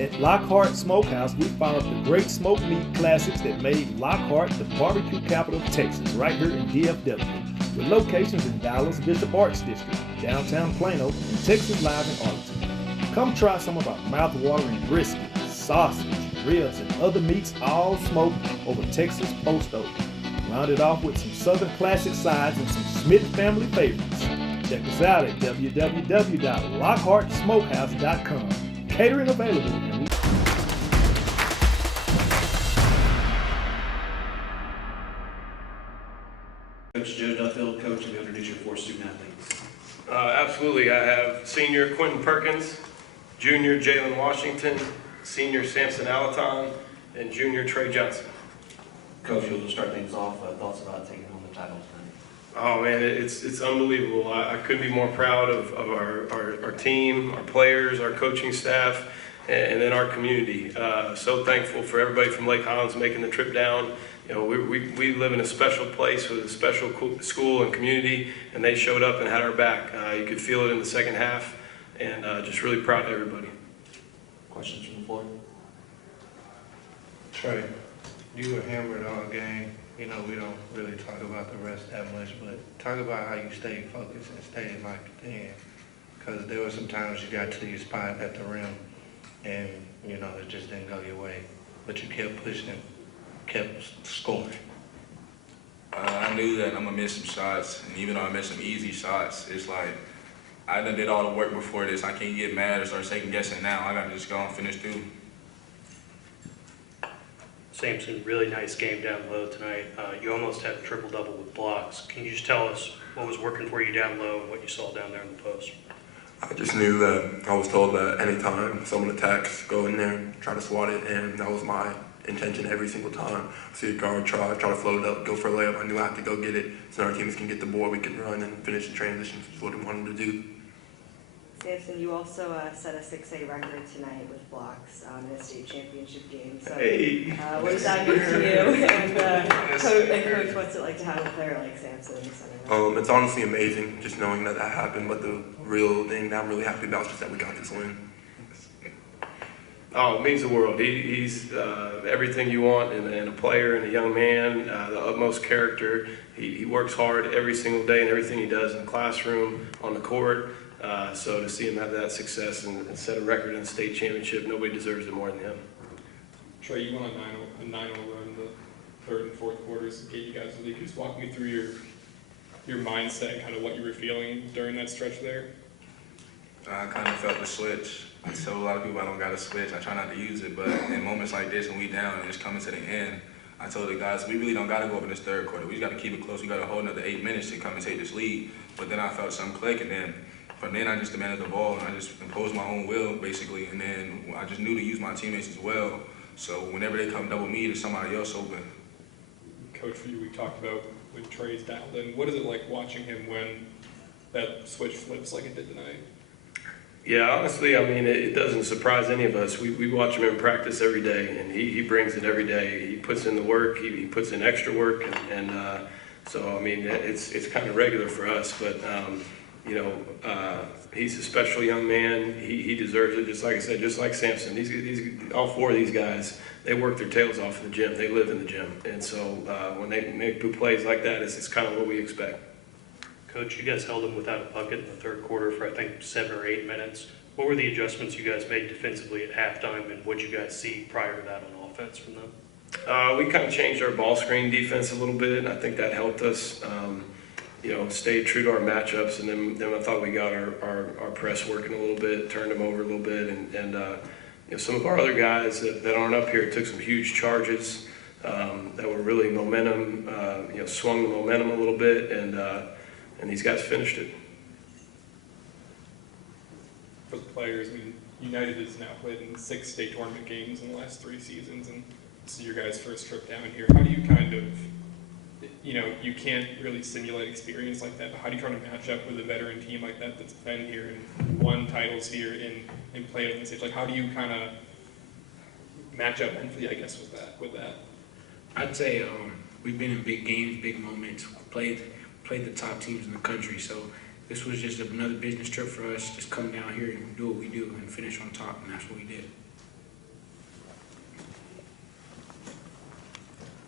At Lockhart Smokehouse, we found up the great smoked meat classics that made Lockhart the barbecue capital of Texas, right here in DFW, with locations in Dallas, Bishop Arts District, downtown Plano, and Texas Live in Arlington. Come try some of our mouth-watering brisket, sausage, ribs, and other meats all smoked over Texas post oak. Rounded off with some Southern classic sides and some Smith family favorites. Check us out at www.lockhartsmokehouse.com. Catering available. Coach Joe Duffield, coach, and introduce your 4 student athletes. Absolutely. I have senior Quentin Perkins, junior Jalen Washington, senior Samson Alaton, and junior Trey Johnson. Coach, you'll start things off. Thoughts about taking home the title tonight? Oh man, it's unbelievable. I couldn't be more proud of our team, our players, our coaching staff, and then our community. So thankful for everybody from Lake Highlands making the trip down. You know, we live in a special place with a special school and community, and they showed up and had our back. You could feel it in the second half, and just really proud of everybody. Questions from the floor? Trey, you were hammered all game. You know, we don't really talk about the rest that much, but talk about how you stayed focused and stayed locked in. Because there were some times you got to your spot at the rim, and, you know, it just didn't go your way. But you kept pushing, kept scoring. I knew that I'm going to miss some shots, and even though I missed some easy shots, it's like I done did all the work before this. I can't get mad or start second guessing now. I got to just go and finish through. Samson, really nice game down low tonight. You almost had a triple-double with blocks. Can you just tell us what was working for you down low and what you saw down there in the post? I just knew that I was told that anytime someone attacks, go in there and try to swat it, and that was my intention every single time. See a guard try to float it up, go for a layup. I knew I had to go get it so our teams can get the board, we can run and finish the transitions, which is what we wanted to do. Samson, you also set a 6A record tonight with blocks in a state championship game. So, Hey. what does that mean to you? And Coach, what's it like to have a player like Samson in the center? It's honestly amazing just knowing that happened, but the real thing that I'm really happy about is just that we got this win. Oh, it means the world. He's everything you want in a player and a young man, the utmost character. He works hard every single day in everything he does in the classroom, on the court. So to see him have that success and set a record in the state championship, nobody deserves it more than him. Trey, you went on a 9-0 run the third and fourth quarters, gave you guys the lead. Can you just walk me through your mindset and kind of what you were feeling during that stretch there? I kind of felt the switch. I tell a lot of people I don't got to switch. I try not to use it, but in moments like this when we down and it's coming to the end, I told the guys, we really don't got to go up in this third quarter. We just got to keep it close. We got to hold another 8 minutes to come and take this lead. But then I felt something click, and then from then I just demanded the ball, and I just imposed my own will, basically. And then I just knew to use my teammates as well. So whenever they come double me, there's somebody else open. Coach, for you, we talked about when Trey's dialed in. What is it like watching him when that switch flips like it did tonight? Yeah, honestly, I mean, it doesn't surprise any of us. We watch him in practice every day, and he brings it every day. He puts in the work, he puts in extra work, and so, I mean, it's kind of regular for us, but, you know, he's a special young man. He deserves it, just like I said, just like Samson. All 4 of these guys, they work their tails off in the gym. They live in the gym, and so when they make big plays like that, it's kind of what we expect. Coach, you guys held them without a bucket in the third quarter for, I think, 7 or 8 minutes. What were the adjustments you guys made defensively at halftime, and what did you guys see prior to that on offense from them? We kind of changed our ball screen defense a little bit, and I think that helped us, you know, stay true to our matchups. And then I thought we got our press working a little bit, turned them over a little bit, and you know, some of our other guys that aren't up here took some huge charges that were really momentum, you know, swung the momentum a little bit, and these guys finished it. For the players, I mean, United has now played in 6 state tournament games in the last 3 seasons, and this is your guys' first trip down here. How do you kind of, you know, you can't really simulate experience like that, but how do you try to match up with a veteran team like that that's been here and won titles here and played on the stage? Like, how do you kind of match up mentally, I guess, with that? I'd say we've been in big games, big moments, played the top teams in the country, so this was just another business trip for us. Just come down here and do what we do and finish on top, and that's what we did.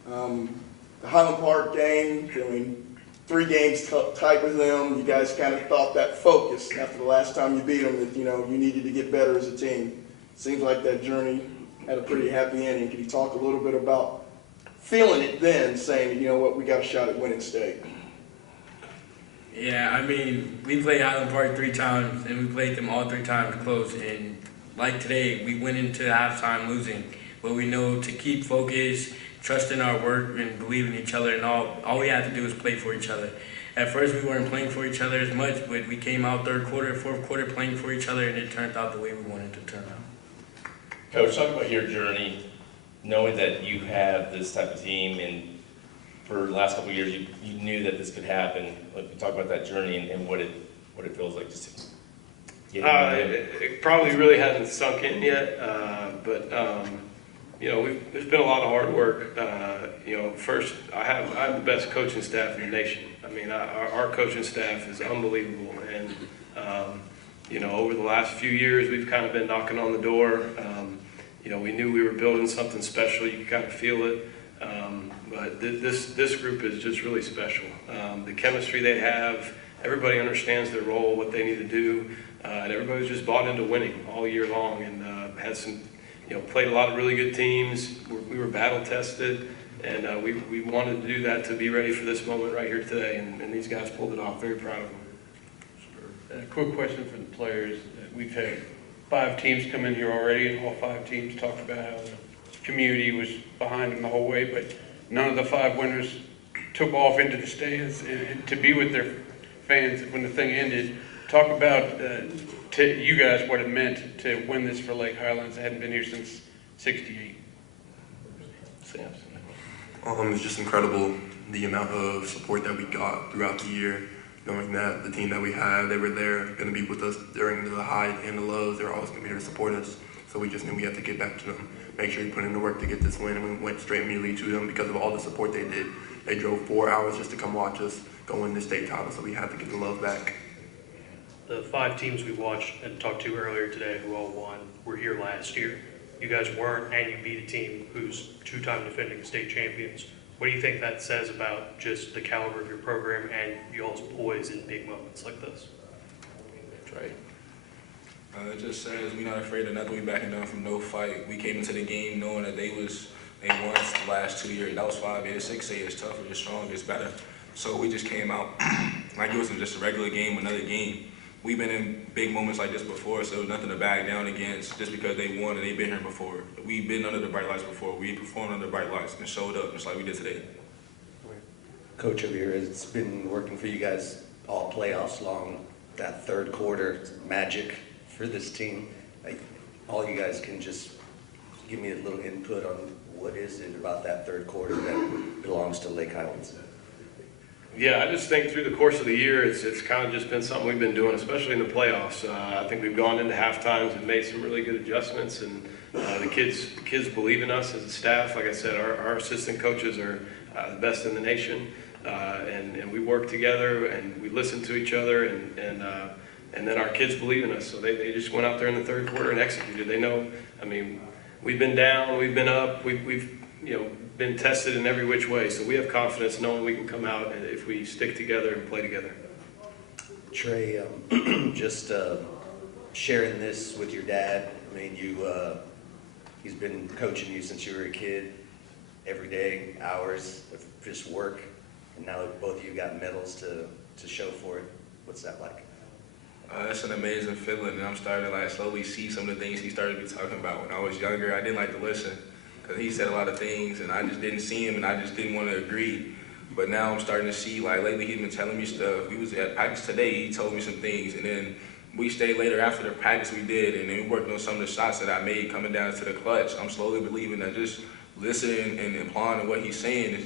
The Highland Park game, I mean, 3 games tied with them. You guys kind of thought that focus after the last time you beat them that, you know, you needed to get better as a team. Seems like that journey had a pretty happy ending. Can you talk a little bit about feeling it then, saying, you know what, we got a shot at winning state? Yeah, I mean, we played Highland Park 3 times, and we played them all 3 times close. And like today, we went into halftime losing, but we know to keep focused, trust in our work, and believe in each other. And all we had to do was play for each other. At first, we weren't playing for each other as much, but we came out third quarter, fourth quarter playing for each other, and it turned out the way we wanted to turn out. Coach, talk about your journey, knowing that you have this type of team, and for the last couple of years, you knew that this could happen. Like, talk about that journey and what it feels like just to get in. It probably really hasn't sunk in yet, but you know, there's been a lot of hard work. You know, first, I have the best coaching staff in the nation. I mean, our coaching staff is unbelievable, and you know, over the last few years, we've kind of been knocking on the door. You know, we knew we were building something special. You could kind of feel it. But this group is just really special. The chemistry they have, everybody understands their role, what they need to do, and everybody's just bought into winning all year long, and had some, you know, played a lot of really good teams. We were battle tested, and we wanted to do that to be ready for this moment right here today, and these guys pulled it off. Very proud of them. A quick question for the players. We've had 5 teams come in here already, and all 5 teams talked about how the community was behind them the whole way, but none of the 5 winners took off into the stands and to be with their fans when the thing ended. Talk about to you guys what it meant to win this for Lake Highlands. It hadn't been here since '68. It's just incredible the amount of support that we got throughout the year, knowing that the team that we had, they were there, going to be with us during the highs and the lows. They were always going to be here to support us. So we just knew we had to get back to them, make sure we put in the work to get this win, and we went straight immediately to them because of all the support they did. They drove 4 hours just to come watch us go win the state title, so we had to get the love back. The 5 teams we watched and talked to earlier today who all won were here last year. You guys weren't, and you beat a team who's 2-time defending state champions. What do you think that says about just the caliber of your program and y'all's poise in big moments like this? Trey? It just says we're not afraid of nothing. We backing down from no fight. We came into the game knowing that they won the last 2 years. That was 5 years. 6A is tougher, it's stronger, it's better. So we just came out like it wasn't just a regular game, another game. We've been in big moments like this before, so nothing to back down against just because they won and they've been here before. We've been under the bright lights before. We performed under the bright lights and showed up just like we did today. Coach over here, it's been working for you guys all playoffs long. That third quarter magic for this team. All you guys can just give me a little input on what is it about that third quarter that belongs to Lake Highlands? Yeah, I just think through the course of the year, it's kind of just been something we've been doing, especially in the playoffs. I think we've gone into half times and made some really good adjustments, and the kids believe in us as a staff. Like I said, our assistant coaches are the best in the nation, and we work together and we listen to each other, and then our kids believe in us. So they just went out there in the third quarter and executed. They know, I mean, we've been down, we've been up, we've you know, been tested in every which way, so we have confidence knowing we can come out if we stick together and play together. Trey, just sharing this with your dad. I mean, he's been coaching you since you were a kid, every day, hours of just work, and now both of you got medals to show for it. What's that like? It's an amazing feeling, and I'm starting to like slowly see some of the things he started to be talking about. When I was younger, I didn't like to listen, because he said a lot of things and I just didn't see him and I just didn't want to agree. But now I'm starting to see, like lately he's been telling me stuff. We was at practice today, he told me some things, and then we stayed later after the practice we did, and then we worked on some of the shots that I made coming down to the clutch. I'm slowly believing that just listening and applying to what he's saying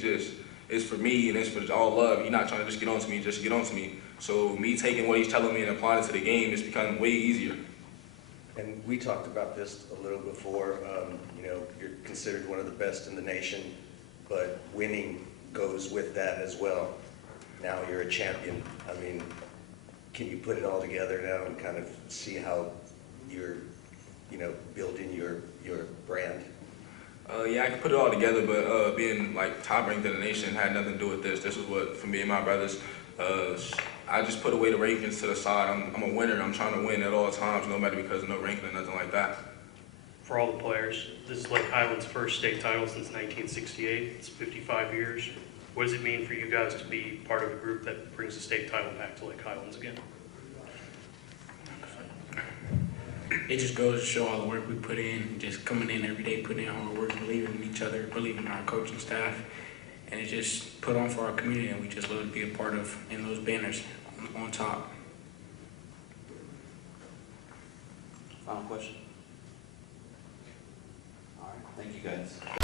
it's for me and it's for all love. He's not trying to just get on to me, just get on to me. So me taking what he's telling me and applying it to the game, it's become way easier. And we talked about this a little before. You know, you're considered one of the best in the nation, but winning goes with that as well. Now you're a champion. I mean, can you put it all together now and kind of see how you're, you know, building your brand? Yeah, I could put it all together, but being like top ranked in the nation had nothing to do with this. This was what, for me and my brothers, I just put away the rankings to the side. I'm a winner. I'm trying to win at all times, no matter because of no ranking or nothing like that. For all the players, this is like Highlands' first state title since 1968. It's 55 years. What does it mean for you guys to be part of a group that brings the state title back to Lake Highlands again? It just goes to show all the work we put in, just coming in every day, putting in hard work, believing in each other, believing in our coaching staff, and it just put on for our community, and we just love to be a part of in those banners on top. Final question? All right, thank you guys.